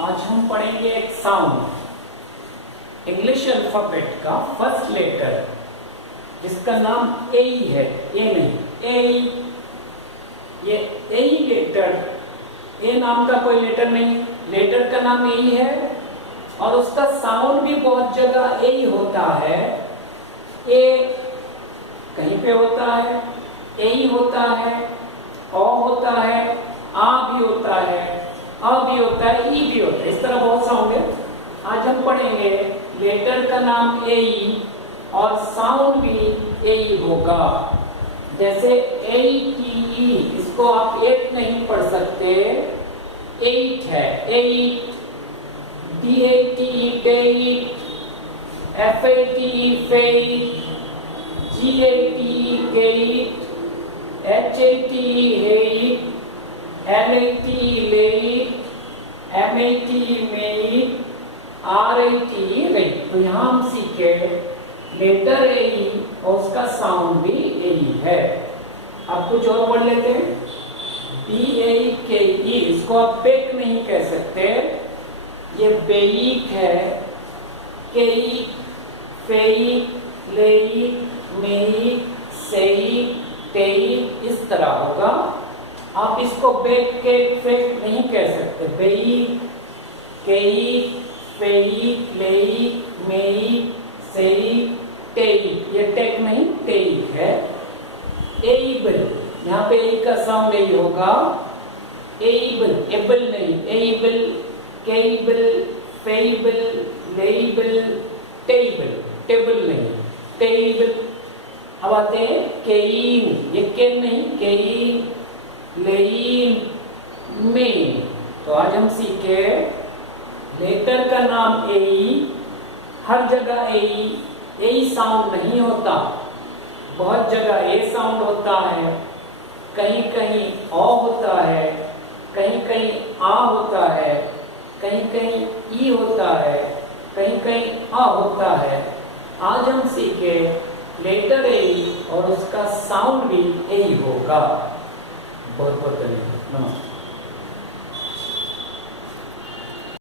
आज हम पढ़ेंगे एक साउंड, इंग्लिश अल्फाबेट का फर्स्ट लेटर जिसका नाम ए है। ए नहीं, ए, ये ए लेटर, ए नाम का कोई लेटर नहीं, लेटर का नाम ए है और उसका साउंड भी बहुत जगह ए होता है। ए कहीं पे होता है, ए होता है, ओ होता है, आ भी होता है, अ भी होता है, ई भी होता है, इस तरह बहुत साउंड है। आज हम पढ़ेंगे लेटर का नाम ए और साउंड भी ए होगा। जैसे ए टी ई, इसको आप एट नहीं पढ़ सकते, एट है, ate, D A T E date, F A T E fate, G A T E gate, H A T E hate, L A T E late, M A T E mate, R A T E rate. तो यहाँ हम सीखे letter ए और उसका sound भी ए है। अब कुछ और पढ़ लेते हैं। बी ए के ई, इसको आप पेक नहीं कह सकते, ये बेईक है। केईक, फेईक, लेईक, मेईक, सेईक, तेईक, इस तरह होगा। आप इसको बेक के फेक नहीं कह सकते। बेईक, केईक, फेईक, लेईक, मेईक, सेईक, तेईक, ये टेक नहीं तेईक है। एबल, यहाँ पे ए का साउंड ए होगा। एबल, एबल नहीं, able, cable, fable, label, table, table नहीं, टेबल। अब आते हैं केईन, ये केन नहीं, केईन, लेईन, मेन। तो आज हम सीखे लेटर का नाम ए, हर जगह ए साउंड नहीं होता, बहुत जगह ए साउंड होता है, कहीं कहीं ओ होता है, कहीं कहीं आ होता है, कहीं कहीं ई होता है, कहीं कहीं आ होता है। आज हम सीखे लेटर ए और उसका साउंड भी ए होगा। बहुत बहुत धन्यवाद, नमस्कार।